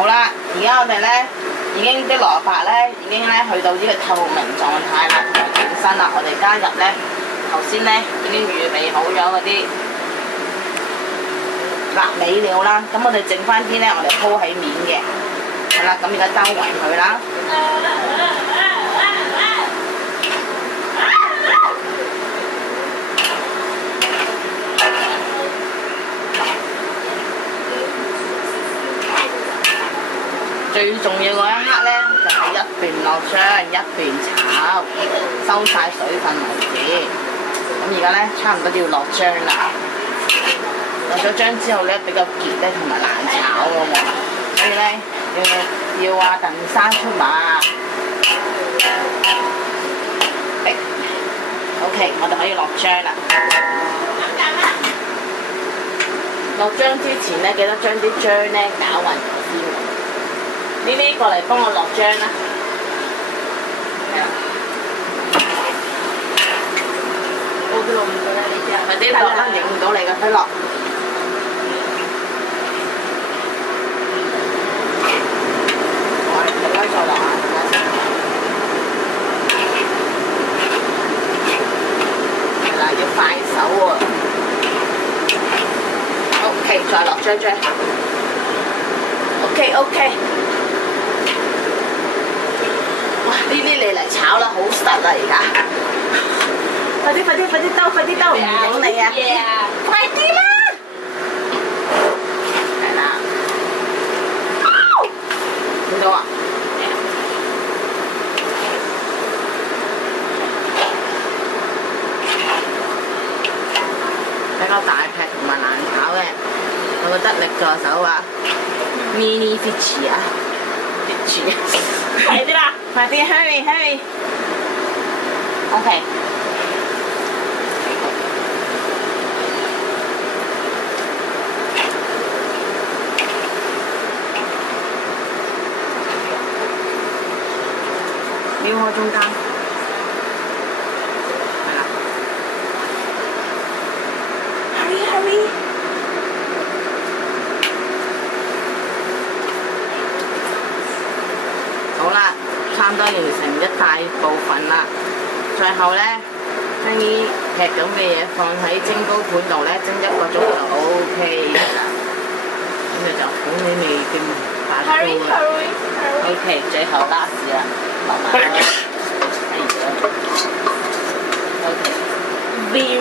好啦，而家我哋咧已經啲蘿蔔咧已經咧去到呢個透明狀態啦，同埋變身啦。我哋加入咧頭先咧已經預備好咗嗰啲臘味料啦，咁我哋剩翻啲咧，我哋鋪喺面嘅，係啦，咁而家兜勻佢啦。最重要嗰一刻咧，就係一邊落醬，一邊炒，收晒水分為止。咁而家咧，差唔多要落醬啦。落咗醬之後咧，比較結咧同埋難炒嘅喎，所以咧要話燉生出馬。OK， 我哋可以落醬啦。落醬之前咧，記得將啲醬咧攪勻先。呢啲過嚟幫我落醬啦。係啦。我落唔到啦呢啲啊，快啲落啦，影唔到你嘅，快落。再落啊！係啦，要快手喎。OK， 再落醬醬。OK。哇！呢啲你嚟炒啦，好實啦而家。快啲兜，唔影你啊！快啲啦！係啦。見到啊？比較大劈同埋難炒嘅，我覺得力助手啊 ，mini fish 啊 ，fish， 快啲啦，快啲 hurry， OK。撩開中間。Hurry！ 好啦，差唔多完成一大部分啦。最後咧，將啲劈咁嘅嘢放喺蒸糕盤度咧，蒸1個鐘就 OK 啦。咁就好美味嘅白糕啦。OK， 最後 last 啦，落埋。OK。Very